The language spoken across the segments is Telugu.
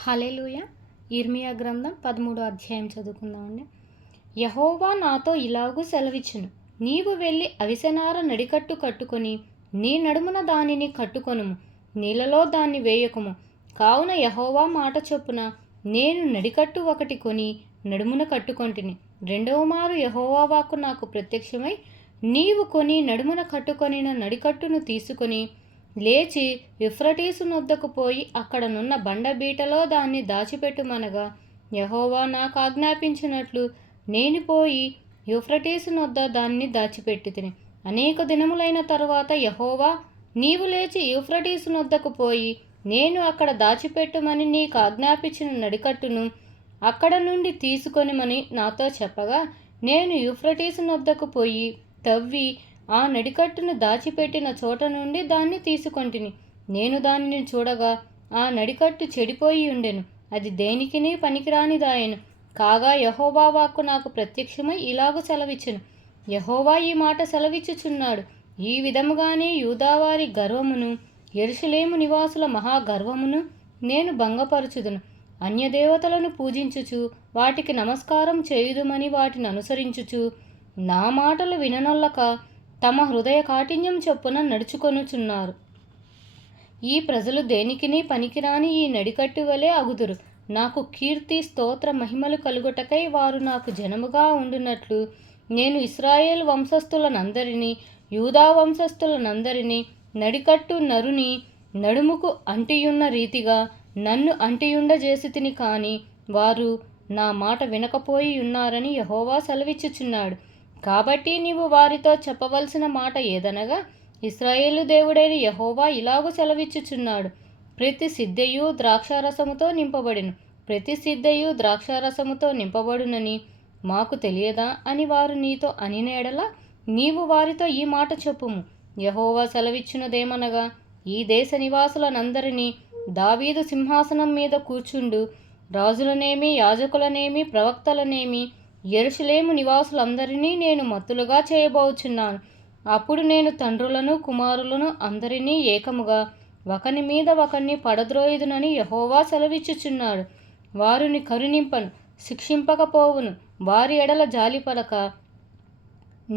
హల్లెలూయా. ఇర్మియా గ్రంథం 13వ అధ్యాయం చదువుకుందామండి. యెహోవా నాతో ఇలాగూ సెలవిచ్చును, నీవు వెళ్ళి అవిసెనార నడికట్టు కట్టుకొని నీ నడుమున దానిని కట్టుకొనుము, నీళ్ళలో దాన్ని వేయకుము. కావున యెహోవా మాట చొప్పున నేను నడికట్టు ఒకటి కొని నడుమున కట్టుకొంటిని. రెండవ మారు యెహోవా వాక్కు నాకు ప్రత్యక్షమై, నీవు కొని నడుమున కట్టుకొనిన నడికట్టును తీసుకొని లేచి యూఫ్రటీసు నొద్దకు పోయి అక్కడనున్న బండబీటలో దాన్ని దాచిపెట్టుమనగా, యెహోవా నాకు ఆజ్ఞాపించినట్లు నేను పోయి యూఫ్రటీసు నొద్ద దాన్ని దాచిపెట్టితిని. అనేక దినములైన తరువాత యెహోవా, నీవు లేచి యూఫ్రటీసు నొద్దకు పోయి నేను అక్కడ దాచిపెట్టుమని నీకు ఆజ్ఞాపించిన నడికట్టును అక్కడ నుండి తీసుకొనిమని నాతో చెప్పగా, నేను యూఫ్రటీసు నొద్దకు పోయి తవ్వి ఆ నడికట్టును దాచిపెట్టిన చోట నుండి దాన్ని తీసుకొంటిని. నేను దానిని చూడగా ఆ నడికట్టు చెడిపోయి ఉండెను, అది దేనికిని పనికిరానిదాయెను. కాగా యెహోవా వాక్కు నాకు ప్రత్యక్షమై ఇలాగు సెలవిచ్చెను, యెహోవా ఈ మాట సెలవిచ్చుచున్నాడు, ఈ విధముగానే యూదావారి గర్వమును యెరూషలేము నివాసుల మహాగర్వమును నేను భంగపరచుదును. అన్యదేవతలను పూజించుచు వాటికి నమస్కారం చేయుదుమని వాటిని అనుసరించుచు నా మాటలు విననొల్లక తమ హృదయ కాఠిన్యం చొప్పున నడుచుకొనుచున్నారు. ఈ ప్రజలు దేనికిని పనికిరాని ఈ నడికట్టు వలె అగుదురు. నాకు కీర్తి స్తోత్ర మహిమలు కలుగుటకై వారు నాకు జనముగా ఉండునట్లు నేను ఇశ్రాయేలు వంశస్థులనందరినీ యూదా వంశస్థులనందరినీ నడికట్టు నరుని నడుముకు అంటియున్న రీతిగా నన్ను అంటియుండజేసితిని. కాని వారు నా మాట వినకపోయి ఉన్నారని యెహోవా సెలవిచ్చుచున్నాడు. కాబట్టి నీవు వారితో చెప్పవలసిన మాట ఏదనగా, ఇశ్రాయేలు దేవుడైన యెహోవా ఇలాగు సెలవిచ్చుచున్నాడు, ప్రతి సిద్ధెయు ద్రాక్షారసముతో నింపబడెను, ప్రతి సిద్ధెయు ద్రాక్షారసముతో నింపబడునని మాకు తెలియదా అని వారు నీతో అనిన ఎడల నీవు వారితో ఈ మాట చెప్పుము, యెహోవా సెలవిచ్చునదేమనగా, ఈ దేశ నివాసులనందరినీ దావీదు సింహాసనం మీద కూర్చుండు రాజులనేమి యాజకులనేమి ప్రవక్తలనేమి యెరూషలేము నివాసులందరినీ నేను మత్తులుగా చేయబోచున్నాను. అప్పుడు నేను తండ్రులను కుమారులను అందరినీ ఏకముగా ఒకని మీద ఒకరిని పడద్రోయుదునని యెహోవా సెలవిచ్చుచున్నాడు. వారిని కరుణింపను, శిక్షింపకపోవును, వారి ఎడల జాలిపడక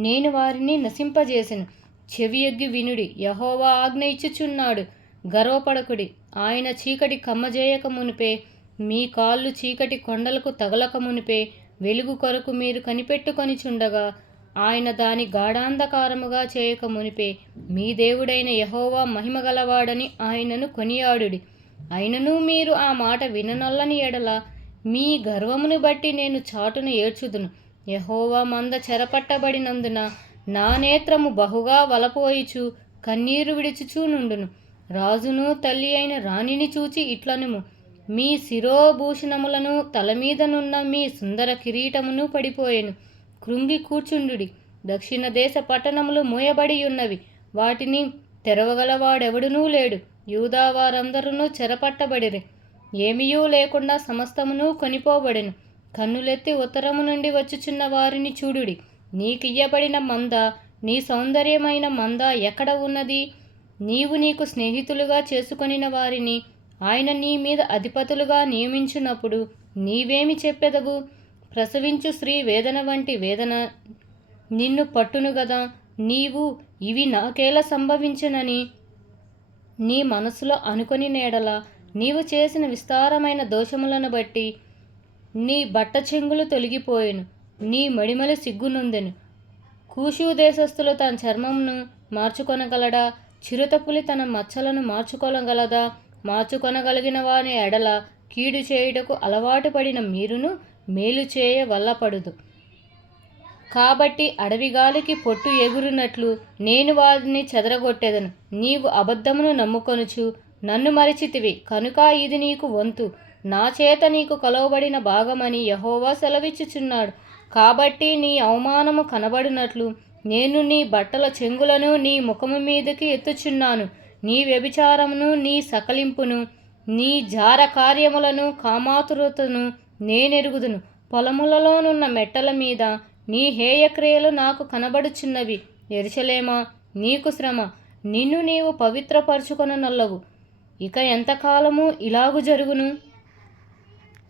నేను వారిని నశింపజేసెను. చెవియొగ్గి వినుడి, యెహోవా ఆజ్ఞ ఇచ్చుచున్నాడు, గర్వపడకుడి. ఆయన చీకటి కమ్మజేయక మునిపే, మీ కాళ్ళు చీకటి కొండలకు తగలక మునిపే వెలుగు కొరకు మీరు కనిపెట్టుకొనిచుండగా, ఆయన దాని గాఢాంధకారముగా చేయక మునిపే మీ దేవుడైన యెహోవా మహిమగలవాడని ఆయనను కొనియాడుడి. అయినను మీరు ఆ మాట విననొల్లని ఎడల మీ గర్వమును బట్టి నేను చాటున ఏడ్చుదును. యెహోవా మంద చెరపట్టబడినందున నా నేత్రము బహుగా వలపోయిచు కన్నీరు విడుచుచూ నుండును. రాజును తల్లి అయిన రాణిని చూచి ఇట్లనుము, మీ శిరోభూషణములను తలమీదనున్న మీ సుందర కిరీటమును పడిపోయెను. కృంగి కూర్చుండుడి. దక్షిణ దేశ పట్టణములు మూయబడి ఉన్నవి, వాటిని తెరవగలవాడెవడునూ లేడు. యూదా వారందరూ చెరపట్టబడిరి, ఏమీయూ లేకుండా సమస్తమును కొనిపోబడెను. కన్నులెత్తి ఉత్తరము నుండి వచ్చుచున్న వారిని చూడుడి. నీకియ్యబడిన మంద, నీ సౌందర్యమైన మంద ఎక్కడ ఉన్నది? నీవు నీకు స్నేహితులుగా చేసుకొనిన వారిని ఆయన నీ మీద అధిపతులుగా నియమించినప్పుడు నీవేమి చెప్పెదవు? ప్రసవించు స్త్రీ వేదన వంటి వేదన నిన్ను పట్టును గదా. నీవు ఇవి నాకేలా సంభవించునని నీ మనసులో అనుకొని నేడల నీవు చేసిన విస్తారమైన దోషములను బట్టి నీ బట్ట చెంగులు తొలగిపోయెను, నీ మడిమలు సిగ్గునొందెను. కూషు దేశస్థులు తన చర్మమును మార్చుకొనగలడా? చిరుతపులి తన మచ్చలను మార్చుకోగలదా? మార్చుకొనగలిగిన వాని ఎడల కీడు చేయుటకు అలవాటు పడిన మీరును మేలు చేయ వల్లపడుదు. కాబట్టి అడవిగాలికి పొట్టు ఎగురునట్లు నేను వారిని చెదరగొట్టెదను. నీవు అబద్ధమును నమ్ముకొనుచు నన్ను మరిచితివి కనుక ఇది నీకు వంతు, నా చేత నీకు కొలవబడిన భాగమని యెహోవా సెలవిచ్చుచున్నాడు. కాబట్టి నీ అవమానము కనబడినట్లు నేను నీ బట్టల చెంగులను నీ ముఖము మీదకి ఎత్తుచున్నాను. నీ వ్యభిచారమును, నీ సకలింపును, నీ జార కార్యములను, కామాతురతను నేనెరుగుదును. పొలములలోనున్న మెట్టల మీద నీ హేయక్రియలు నాకు కనబడుచున్నవి. యెరూషలేమా, నీకు శ్రమ, నిన్ను నీవు పవిత్రపరచుకొననొల్లవు. ఇక ఎంతకాలము ఇలాగు జరుగును?